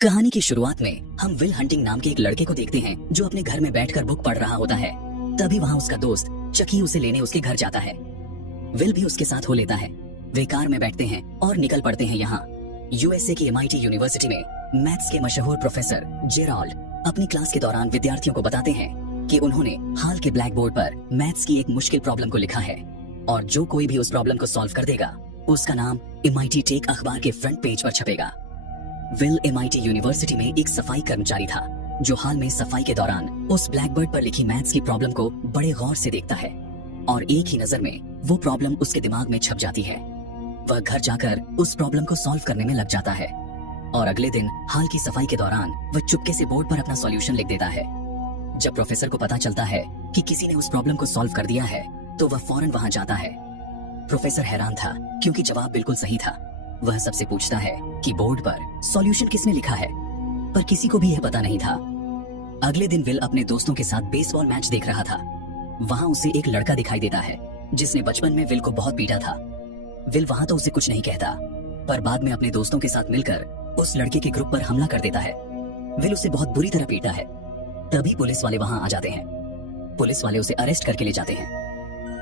कहानी की शुरुआत में हम विल हंटिंग नाम के एक लड़के को देखते हैं जो अपने घर में बैठकर बुक पढ़ रहा होता है। तभी वहाँ उसका दोस्त चकी उसे लेने उसके घर जाता है। विल भी उसके साथ हो लेता है। वे कार में बैठते हैं और निकल पड़ते हैं। यहाँ यूएसए की MIT यूनिवर्सिटी में मैथ्स के मशहूर प्रोफेसर जेराल्ड अपनी क्लास के दौरान विद्यार्थियों को बताते हैं कि उन्होंने हाल के ब्लैक बोर्ड पर मैथ्स की एक मुश्किल प्रॉब्लम को लिखा है और जो कोई भी उस प्रॉब्लम को सॉल्व कर देगा उसका नाम MIT टेक अखबार के फ्रंट पेज पर छपेगा। विल MIT यूनिवर्सिटी में एक सफाई कर्मचारी था जो हाल में सफाई के दौरान उस ब्लैकबोर्ड पर लिखी मैथ्स की प्रॉब्लम को बड़े गौर से देखता है और एक ही नजर में वो प्रॉब्लम उसके दिमाग में छप जाती है। वह घर जाकर उस प्रॉब्लम को सॉल्व करने में लग जाता है और अगले दिन हाल की सफाई के दौरान वह चुपके से बोर्ड पर अपना सॉल्यूशन लिख देता है। जब प्रोफेसर को पता चलता है कि किसी ने उस प्रॉब्लम को सॉल्व कर दिया है तो वह फौरन वहां जाता है। प्रोफेसर हैरान था क्योंकि जवाब बिल्कुल सही था। वह सबसे पूछता है कि बोर्ड पर सॉल्यूशन किसने लिखा है, पर किसी को भी यह पता नहीं था। अगले दिन विल अपने दोस्तों के साथ बेसबॉल मैच देख रहा था। वहां उसे एक लड़का दिखाई देता है जिसने बचपन में विल को बहुत पीटा था। विल वहां तो उसे कुछ नहीं कहता, पर बाद में अपने दोस्तों के साथ मिलकर उस लड़के के ग्रुप पर हमला कर देता है। विल उसे बहुत बुरी तरह पीटा है। तभी पुलिस वाले वहां आ जाते हैं। पुलिस वाले उसे अरेस्ट करके ले जाते हैं।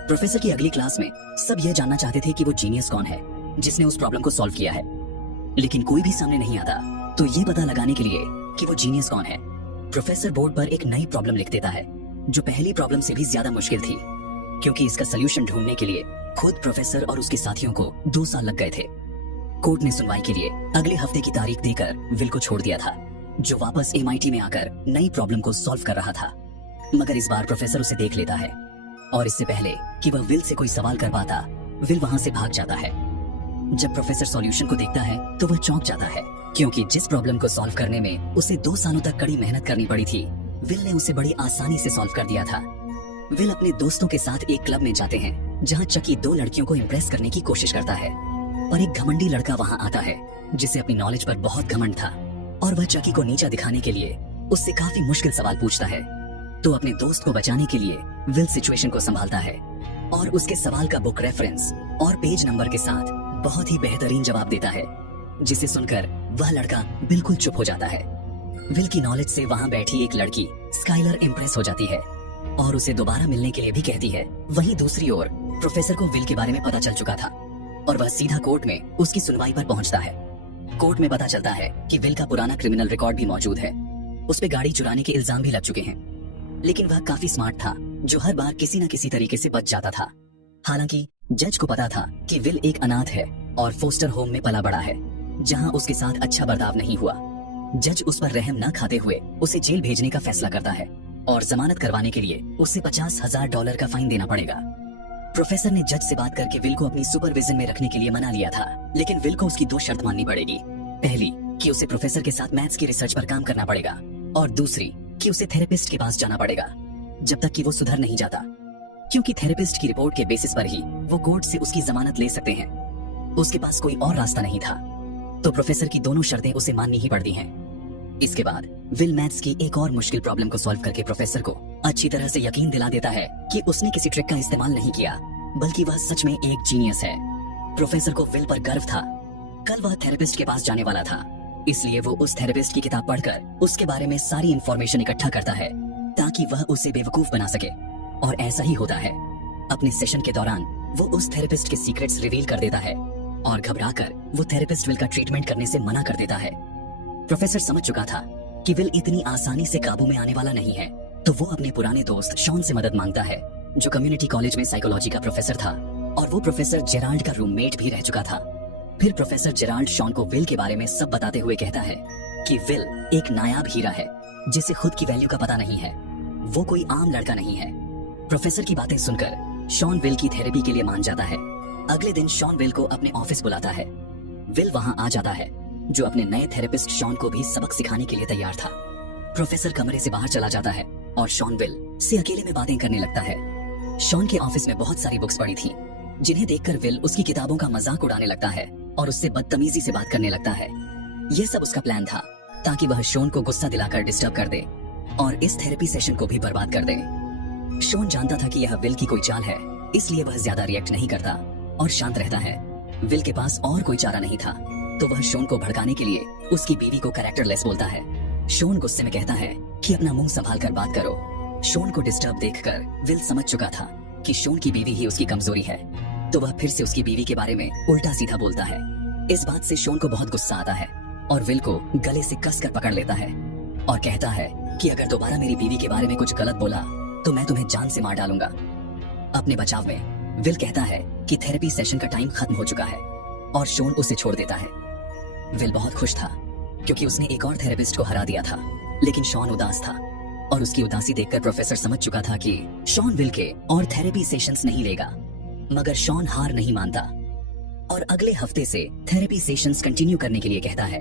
प्रोफेसर की अगली क्लास में सब यह जानना चाहते थे कि वो जीनियस कौन है जिसने उस प्रॉब्लम को सॉल्व किया है, लेकिन कोई भी सामने नहीं आता। तो ये पता लगाने के लिए कि वो जीनियस कौन है, प्रोफेसर बोर्ड पर एक नई प्रॉब्लम लिख देता है जो पहली प्रॉब्लम से भी ज्यादा मुश्किल थी, क्योंकि इसका सलूशन ढूंढने के लिए खुद प्रोफेसर और उसके साथियों को 2 साल लग गए थे। कोर्ट ने सुनवाई के लिए अगले हफ्ते की तारीख देकर विल को छोड़ दिया था, जो वापस MIT में आकर नई प्रॉब्लम को सॉल्व कर रहा था। मगर इस बार प्रोफेसर उसे देख लेता है और इससे पहले कि वह विल से कोई सवाल कर पाता, विल वहां से भाग जाता है। जब प्रोफेसर सॉल्यूशन को देखता है तो वह चौंक जाता है, क्योंकि जिस प्रॉब्लम को सॉल्व करने में उसे 2 सालों तक कड़ी मेहनत करनी पड़ी थी, विल ने उसे बड़ी आसानी से सॉल्व कर दिया था। विल अपने दोस्तों के साथ एक क्लब में जाते हैं जहां चकी 2 लड़कियों को इम्प्रेस करने की कोशिश करता है, और एक घमंडी लड़का वहां आता है जिसे अपनी नॉलेज पर बहुत घमंड था और वह चकी को नीचा दिखाने के लिए उससे काफी मुश्किल सवाल पूछता है। तो अपने दोस्त को बचाने के लिए विल सिचुएशन को संभालता है और उसके सवाल का बुक रेफरेंस और पेज नंबर के साथ बहुत ही बेहतरीन जवाब देता है, जिसे सुनकर वह लड़का बिल्कुल चुप हो जाता है। विल की नॉलेज से वहां बैठी एक लड़की स्काइलर इम्प्रेस हो जाती है और उसे दोबारा मिलने के लिए भी कहती है। वहीं दूसरी ओर प्रोफेसर को विल के बारे में पता चल चुका था और वह सीधा कोर्ट में उसकी सुनवाई पर पहुंचता है। कोर्ट में पता चलता है कि विल का पुराना क्रिमिनल रिकॉर्ड भी मौजूद है। उस पे गाड़ी चुराने के इल्जाम भी लग चुके हैं, लेकिन वह काफी स्मार्ट था जो हर बार किसी न किसी तरीके से बच जाता था। हालांकि जज को पता था कि विल एक अनाथ है और फोस्टर होम में पला बड़ा है जहां उसके साथ अच्छा बर्ताव नहीं हुआ। जज उस पर रहम न खाते हुए उसे जेल भेजने का फैसला करता है और जमानत करवाने के लिए उसे $50,000 का फाइन देना पड़ेगा। प्रोफेसर ने जज से बात करके विल को अपनी सुपरविजन में रखने के लिए मना लिया था, लेकिन विल को उसकी 2 शर्त माननी पड़ेगी। पहली कि उसे प्रोफेसर के साथ मैथ्स की रिसर्च पर काम करना पड़ेगा और दूसरी कि उसे थेरेपिस्ट के पास जाना पड़ेगा जब तक कि वो सुधर नहीं जाता, क्योंकि थेरेपिस्ट की रिपोर्ट के बेसिस पर ही वो कोर्ट से उसकी जमानत ले सकते हैं। उसके पास कोई और रास्ता नहीं था, तो प्रोफेसर की दोनों शर्तें उसे माननी ही पड़ती हैं। इसके बाद विल मैथ्स की एक और मुश्किल प्रॉब्लम को सॉल्व करके प्रोफेसर को अच्छी तरह से यकीन दिला देता है कि उसने किसी ट्रिक का इस्तेमाल नहीं किया, बल्कि वह सच में एक जीनियस है। प्रोफेसर को विल पर गर्व था। कल वह थेरेपिस्ट के पास जाने वाला था, इसलिए वो उस थेरेपिस्ट की किताब पढ़कर उसके बारे में सारी इंफॉर्मेशन इकट्ठा करता है ताकि वह उसे बेवकूफ बना सके। और ऐसा ही होता है। अपने सेशन के दौरान वो उस थेरेपिस्ट के सीक्रेट्स रिवील कर देता है और घबराकर वो थेरेपिस्ट विल का ट्रीटमेंट करने से मना कर देता है। प्रोफेसर समझ चुका था कि विल इतनी आसानी से काबू में आने वाला नहीं है, तो वो अपने पुराने दोस्त शॉन से मदद मांगता है जो कम्युनिटी कॉलेज में साइकोलॉजी का प्रोफेसर था और वो प्रोफेसर जेराल्ड का रूममेट भी रह चुका था। फिर प्रोफेसर जेराल्ड शॉन को विल के बारे में सब बताते हुए कहता है कि विल एक नायाब हीरा है जिसे खुद की वैल्यू का पता नहीं है। वो कोई आम लड़का नहीं है। प्रोफेसर की बातें सुनकर शॉन विल की थेरेपी के लिए मान जाता है। अगले दिन शॉन विल को अपने ऑफिस बुलाता है। विल वहां आ जाता है, जो अपने नए थेरेपिस्ट शॉन को भी सबक सिखाने के लिए तैयार था। प्रोफेसर कमरे से बाहर चला जाता है और शॉन विल से अकेले में बातें करने लगता है। शॉन के ऑफिस में बहुत सारी बुक्स पड़ी थी, जिन्हें देखकर विल उसकी किताबों का मजाक उड़ाने लगता है और उससे बदतमीजी से बात करने लगता है। यह सब उसका प्लान था ताकि वह शॉन को गुस्सा दिलाकर डिस्टर्ब कर दे और इस थेरेपी सेशन को भी बर्बाद कर दे। शॉन जानता था कि यह विल की कोई चाल है, इसलिए वह ज्यादा रिएक्ट नहीं करता और शांत रहता है। विल के पास और कोई चारा नहीं था, तो वह शॉन को भड़काने के लिए उसकी बीवी को कैरेक्टरलेस बोलता है। शॉन गुस्से में कहता है कि अपना मुंह संभाल कर बात करो। शॉन को डिस्टर्ब देखकर विल समझ चुका था कि शॉन की बीवी ही उसकी कमजोरी है, तो वह फिर से उसकी बीवी के बारे में उल्टा सीधा बोलता है। इस बात से शॉन को बहुत गुस्सा आता है और विल को गले से कसकर पकड़ लेता है और कहता है कि अगर दोबारा मेरी बीवी के बारे में कुछ गलत बोला तो मैं तुम्हें जान से मार डालूंगा। अपने बचाव में विल कहता है कि थेरेपी सेशन का टाइम खत्म हो चुका है और शॉन उसे छोड़ देता है। विल बहुत खुश था क्योंकि उसने एक और थेरेपिस्ट को हरा दिया था, लेकिन शॉन उदास था और उसकी उदासी देखकर प्रोफेसर समझ चुका था कि शॉन विल के और थेरेपी सेशंस नहीं लेगा। मगर शॉन हार नहीं मानता और अगले हफ्ते से थेरेपी सेशंस कंटिन्यू करने के लिए कहता है।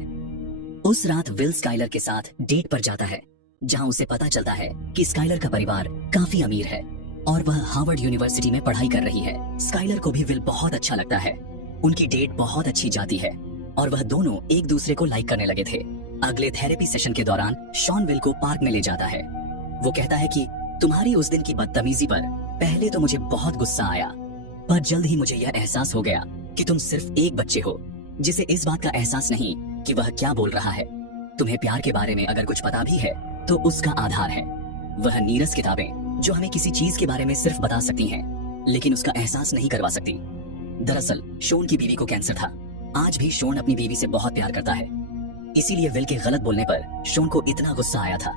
उस रात विल स्काइलर के साथ डेट पर जाता है, जहां उसे पता चलता है कि स्काइलर का परिवार काफी अमीर है और वह हार्वर्ड यूनिवर्सिटी में पढ़ाई कर रही है। स्काइलर को भी विल बहुत अच्छा लगता है। उनकी डेट बहुत अच्छी जाती है और वह दोनों एक दूसरे को लाइक करने लगे थे। अगले थेरेपी सेशन के दौरान शॉन विल को पार्क में ले जाता है। वो कहता है कि तुम्हारी उस दिन की बदतमीजी पर पहले तो मुझे बहुत गुस्सा आया, पर जल्द ही मुझे यह एहसास हो गया कि तुम सिर्फ एक बच्चे हो जिसे इस बात का एहसास नहीं कि वह क्या बोल रहा है। तुम्हें प्यार के बारे में अगर कुछ पता भी है तो उसका आधार है वह नीरस किताबें, जो हमें किसी चीज के बारे में सिर्फ बता सकती हैं, लेकिन उसका एहसास नहीं करवा सकती। दरअसल शॉन की बीवी को कैंसर था। आज भी शॉन अपनी बीवी से बहुत प्यार करता है, इसीलिए विल के गलत बोलने पर शॉन को इतना गुस्सा आया था।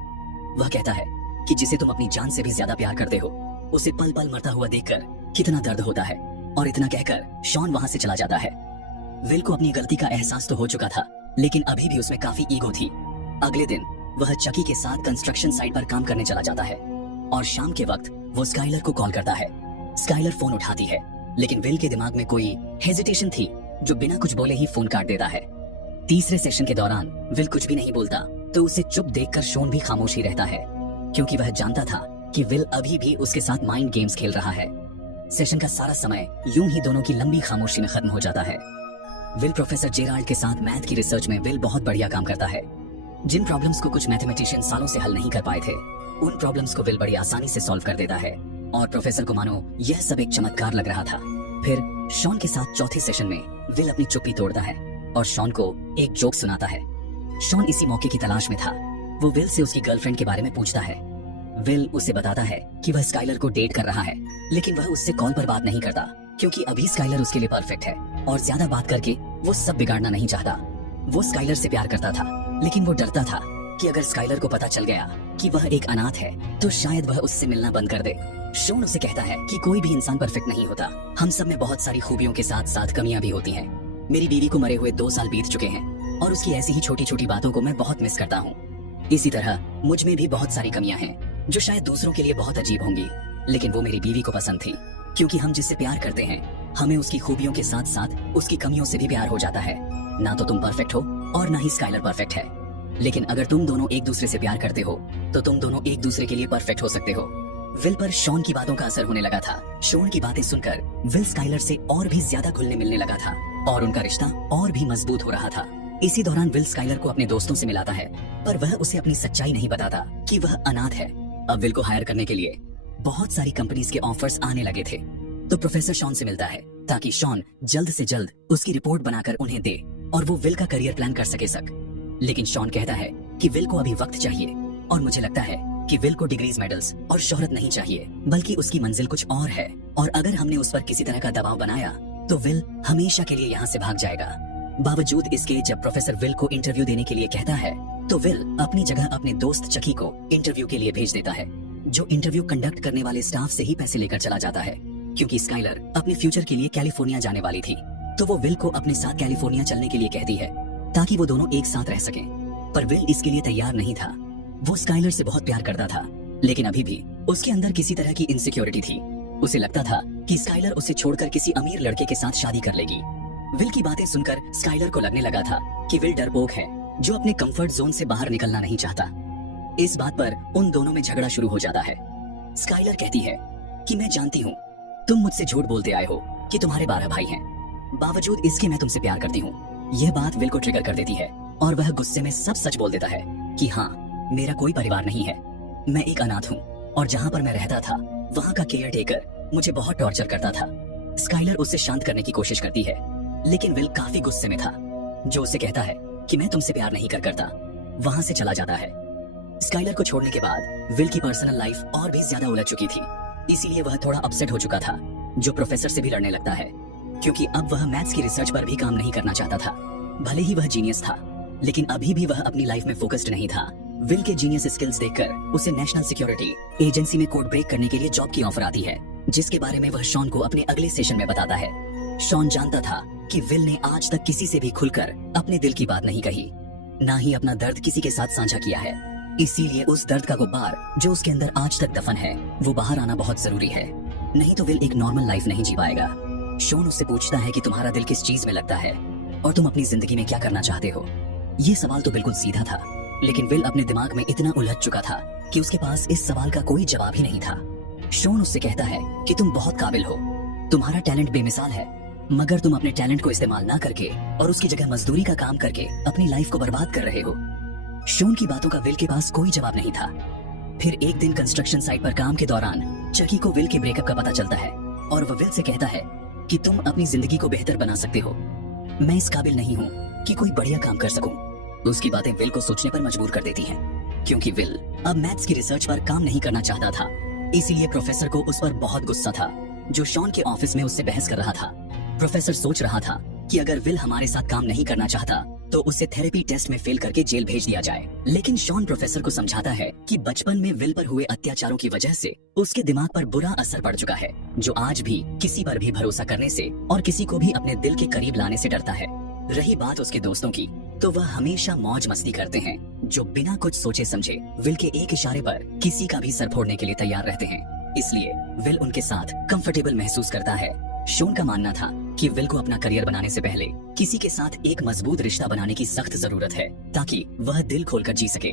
वह कहता है कि जिसे तुम अपनी जान से भी ज्यादा प्यार करते हो, उसे पल पल मरता हुआ देखकर कितना दर्द होता है। और इतना कहकर शॉन वहां से चला जाता है। विल को अपनी गलती का एहसास तो हो चुका था, लेकिन अभी भी उसमें काफी ईगो थी। अगले दिन वह चकी के साथ कंस्ट्रक्शन साइट पर काम करने चला जाता है और शाम के वक्त वो स्काइलर को कॉल करता है। स्काइलर फोन उठाती है, लेकिन विल के दिमाग में कोई हेजिटेशन थी जो बिना कुछ बोले ही फोन काट देता है। तीसरे सेशन के दौरान विल कुछ भी नहीं बोलता, तो उसे चुप देखकर शॉन भी खामोश ही रहता है, क्योंकि वह जानता था कि विल अभी भी उसके साथ माइंड गेम्स खेल रहा है। सेशन का सारा समय यूं ही दोनों की लंबी खामोशी में खत्म हो जाता है। विल प्रोफेसर जेराल्ड के साथ मैथ की रिसर्च में विल बहुत बढ़िया काम करता है। जिन प्रॉब्लम्स को कुछ मैथमेटिशियन सालों से हल नहीं कर पाए थे, उन प्रॉब्लम्स को विल बड़ी आसानी से सॉल्व कर देता है और प्रोफेसर को मानो यह सब एक चमत्कार लग रहा था। फिर शॉन के साथ चौथे सेशन में विल अपनी चुप्पी तोड़ता है और शॉन को एक जोक सुनाता है। शॉन इसी मौके की तलाश में था। वो विल से उसकी गर्लफ्रेंड के बारे में पूछता है। विल उसे बताता है कि वह स्काइलर को डेट कर रहा है, लेकिन वह उससे कॉल पर बात नहीं करता, क्योंकि अभी स्काइलर उसके लिए परफेक्ट है और ज्यादा बात करके वो सब बिगाड़ना नहीं चाहता। वो स्काइलर से प्यार करता था, लेकिन वो डरता था कि अगर स्काइलर को पता चल गया कि वह एक अनाथ है, तो शायद वह उससे मिलना बंद कर दे। शॉन उसे कहता है कि कोई भी इंसान परफेक्ट नहीं होता। हम सब में बहुत सारी खूबियों के साथ साथ कमियां भी होती हैं। मेरी बीवी को मरे हुए 2 साल बीत चुके हैं और उसकी ऐसी ही छोटी छोटी बातों को मैं बहुत मिस करता हूँ। इसी तरह मुझ में भी बहुत सारी कमियां हैं जो शायद दूसरों के लिए बहुत अजीब होंगी, लेकिन वो मेरी बीवी को पसंद थी, क्योंकि हम जिससे प्यार करते हैं हमें उसकी खूबियों के साथ साथ उसकी कमियों से भी प्यार हो जाता है। ना तो तुम परफेक्ट हो और ना ही स्काइलर परफेक्ट है, लेकिन अगर तुम दोनों एक दूसरे से प्यार करते हो तो तुम दोनों एक दूसरे के लिए परफेक्ट हो सकते हो। विल पर शॉन की बातों का असर होने लगा था। शॉन की बातें सुनकर विल स्काइलर से और भी ज्यादा घुलने मिलने लगा था और उनका रिश्ता और भी मजबूत हो रहा था। इसी दौरान विल स्काइलर को अपने दोस्तों से मिलाता है, पर वह उसे अपनी सच्चाई नहीं बताता कि वह अनाथ है। अब विल को हायर करने के लिए बहुत सारी कंपनीज के ऑफर्स आने लगे थे, तो प्रोफेसर शॉन से मिलता है ताकि शॉन जल्द से जल्द उसकी रिपोर्ट बनाकर उन्हें दे और वो विल का करियर प्लान कर सके। लेकिन शॉन कहता है कि विल को अभी वक्त चाहिए और मुझे लगता है कि विल को डिग्रीज, मेडल्स और शोहरत नहीं चाहिए, बल्कि उसकी मंजिल कुछ और है। और अगर हमने उस पर किसी तरह का दबाव बनाया तो विल हमेशा के लिए यहाँ से भाग जाएगा। बावजूद इसके जब प्रोफेसर विल को इंटरव्यू देने के लिए कहता है तो विल अपनी जगह अपने दोस्त चकी को इंटरव्यू के लिए भेज देता है, जो इंटरव्यू कंडक्ट करने वाले स्टाफ से ही पैसे लेकर चला जाता है, क्योंकि स्काइलर अपने फ्यूचर के लिए कैलिफोर्निया जाने वाली थी। तो वो विल को अपने साथ कैलिफोर्निया चलने के लिए कहती है ताकि वो दोनों एक साथ रह सकें, पर विल इसके लिए तैयार नहीं था। वो स्काइलर से बहुत प्यार करता था, लेकिन अभी भी उसके अंदर किसी तरह की इनसिक्योरिटी थी। उसे लगता था कि स्काइलर उसे छोड़कर किसी अमीर लड़के के साथ शादी कर लेगी। विल की बातें सुनकर स्काइलर को लगने लगा था कि विल डरपोक है, जो अपने कंफर्ट जोन से बाहर निकलना नहीं चाहता। इस बात पर उन दोनों में झगड़ा शुरू हो जाता है। स्काइलर कहती है कि मैं जानती हूँ तुम मुझसे झूठ बोलते आए हो कि तुम्हारे 12 भाई हैं, बावजूद इसके मैं तुमसे प्यार करती हूँ। यह बात विल को ट्रिगर कर देती है और वह गुस्से में सब सच बोल देता है कि हाँ, मेरा कोई परिवार नहीं है, मैं एक अनाथ हूँ और जहाँ पर मैं रहता था वहाँ का केयर टेकर मुझे बहुत टॉर्चर करता था। स्काइलर उसे शांत करने की कोशिश करती है, लेकिन विल काफी गुस्से में था, जो उसे कहता है कि मैं तुमसे प्यार नहीं करता, वहां से चला जाता है। स्काइलर को छोड़ने के बाद विल की पर्सनल लाइफ और भी ज्यादा उलझ चुकी थी, इसीलिए वह थोड़ा अपसेट हो चुका था, जो प्रोफेसर से भी लड़ने लगता है, क्योंकि अब वह मैथ्स की रिसर्च पर भी काम नहीं करना चाहता था। भले ही वह जीनियस था, लेकिन अभी भी वह अपनी लाइफ में फोकस्ड नहीं था। विल के जीनियस स्किल्स देखकर उसे नेशनल सिक्योरिटी एजेंसी में कोड ब्रेक करने के लिए जॉब की ऑफर आती है, जिसके बारे में वह शॉन को अपने अगले सेशन में बताता है। शॉन जानता था कि विल ने आज तक किसी से भी खुलकर अपने दिल की बात नहीं कही, ना ही अपना दर्द किसी के साथ साझा किया है। इसीलिए उस दर्द का गुब्बार जो उसके अंदर आज तक दफन है, वो बाहर आना बहुत जरूरी है, नहीं तो विल एक नॉर्मल लाइफ नहीं जी पाएगा। शॉन उससे पूछता है कि तुम्हारा दिल किस चीज में लगता है और तुम अपनी जिंदगी में क्या करना चाहते हो। ये सवाल तो बिल्कुल सीधा था, लेकिन विल अपने दिमाग में इतना उलझ चुका था कि उसके पास इस सवाल का कोई जवाब ही नहीं था। शॉन उससे कहता है कि तुम बहुत काबिल हो, तुम्हारा टैलेंट बेमिसाल है, मगर तुम अपने टैलेंट को इस्तेमाल ना करके और उसकी जगह मजदूरी का काम करके अपनी लाइफ को बर्बाद कर रहे हो। शॉन की बातों का विल के पास कोई जवाब नहीं था। फिर एक दिन कंस्ट्रक्शन साइट पर काम के दौरान चकी को विल के ब्रेकअप का पता चलता है और वह विल से कहता है कि तुम अपनी जिंदगी को बेहतर बना सकते हो, मैं इस काबिल नहीं हूँ कि कोई बढ़िया काम कर सकूं। उसकी बातें विल को सोचने पर मजबूर कर देती हैं, क्योंकि विल अब मैथ्स की रिसर्च पर काम नहीं करना चाहता था। इसीलिए प्रोफेसर को उस पर बहुत गुस्सा था, जो शॉन के ऑफिस में उससे बहस कर रहा था। प्रोफेसर सोच रहा था कि अगर विल हमारे साथ काम नहीं करना चाहता तो उसे थेरेपी टेस्ट में फेल करके जेल भेज दिया जाए। लेकिन शॉन प्रोफेसर को समझाता है कि बचपन में विल पर हुए अत्याचारों की वजह से उसके दिमाग पर बुरा असर पड़ चुका है, जो आज भी किसी पर भी भरोसा करने से और किसी को भी अपने दिल के करीब लाने से डरता है। रही बात उसके दोस्तों की, तो वह हमेशा मौज मस्ती करते हैं, जो बिना कुछ सोचे समझे विल के एक इशारे पर किसी का भी सर फोड़ने के लिए तैयार रहते हैं। इसलिए विल उनके साथ कंफर्टेबल महसूस करता है। शॉन का मानना था कि विल को अपना करियर बनाने से पहले किसी के साथ एक मजबूत रिश्ता बनाने की सख्त जरूरत है, ताकि वह दिल खोलकर जी सके।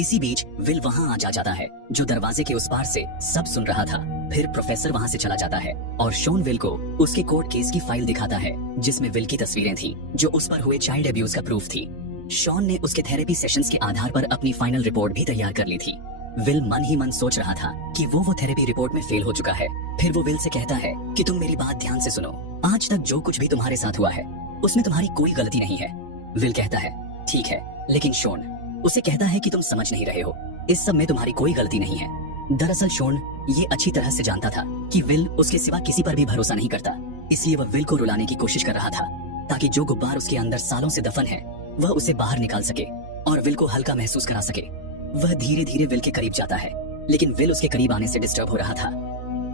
इसी बीच विल वहां आ जाता है, जो दरवाजे के उस पार से सब सुन रहा था। फिर प्रोफेसर वहां से चला जाता है और शॉन विल को उसके कोर्ट केस की फाइल दिखाता है, जिसमें विल की तस्वीरें थी, जो उस पर हुए चाइल्ड अब्यूज का प्रूफ थी। शॉन ने उसके थेरेपी सेशंस के आधार पर अपनी फाइनल रिपोर्ट भी तैयार कर ली थी। विल मन ही मन सोच रहा था कि वो थेरेपी रिपोर्ट में फेल हो चुका है। फिर वो विल से कहता है कि तुम मेरी बात ध्यान से सुनो, आज तक जो कुछ भी तुम्हारे साथ हुआ है उसमें तुम्हारी कोई गलती नहीं है। विल कहता है ठीक है, लेकिन शॉन उसे कहता है कि तुम समझ नहीं रहे हो, इस सब में तुम्हारी कोई गलती नहीं है। दरअसल शॉन ये अच्छी तरह से जानता था कि विल उसके सिवा किसी पर भी भरोसा नहीं करता, इसलिए वह विल को रुलाने की कोशिश कर रहा था, ताकि जो गुब्बार उसके अंदर सालों से दफन है वह उसे बाहर निकाल सके और विल को हल्का महसूस करा सके। वह धीरे धीरे विल के करीब जाता है, लेकिन विल उसके करीब आने से डिस्टर्ब हो रहा था।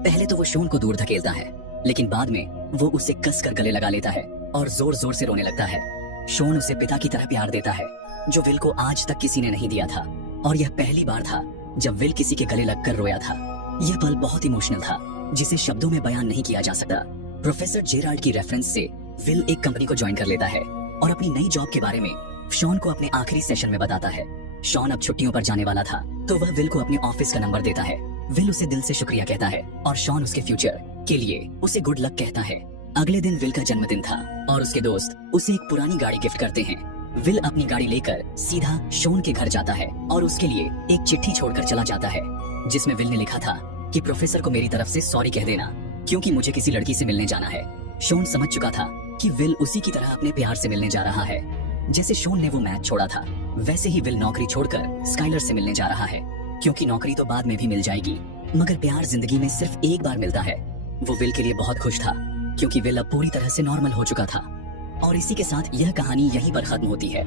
पहले तो वो शॉन को दूर धकेलता है, लेकिन बाद में वो उसे कसकर गले लगा लेता है और जोर जोर से रोने लगता है। शॉन उसे पिता की तरह प्यार देता है, जो विल को आज तक किसी ने नहीं दिया था, और यह पहली बार था जब विल किसी के गले लगकर रोया था। यह पल बहुत इमोशनल था, जिसे शब्दों में बयान नहीं किया जा सकता। प्रोफेसर जेराल्ड की रेफरेंस से विल एक कंपनी को ज्वाइन कर लेता है और अपनी नई जॉब के बारे में शॉन को अपने आखिरी सेशन में बताता है। शॉन अब छुट्टियों पर जाने वाला था, तो वह विल को अपने ऑफिस का नंबर देता है। विल उसे दिल से शुक्रिया कहता है और शॉन उसके फ्यूचर के लिए उसे गुड लक कहता है। अगले दिन विल का जन्मदिन था और उसके दोस्त उसे एक पुरानी गाड़ी गिफ्ट करते हैं। विल अपनी गाड़ी लेकर सीधा शॉन के घर जाता है और उसके लिए एक चिट्ठी छोड़कर चला जाता है, जिसमें विल ने लिखा था कि प्रोफेसर को मेरी तरफ से सॉरी कह देना, क्योंकि मुझे किसी लड़की से मिलने जाना है। शॉन समझ चुका था कि विल उसी की तरह अपने प्यार से मिलने जा रहा है। जैसे शॉन ने वो मैच छोड़ा था, वैसे ही विल नौकरी छोड़कर स्काइलर से मिलने जा रहा है, क्योंकि नौकरी तो बाद में भी मिल जाएगी, मगर प्यार जिंदगी में सिर्फ एक बार मिलता है। वो विल के लिए बहुत खुश था, क्योंकि विल अब पूरी तरह से नॉर्मल हो चुका था। और इसी के साथ यह कहानी यहीं पर खत्म होती है।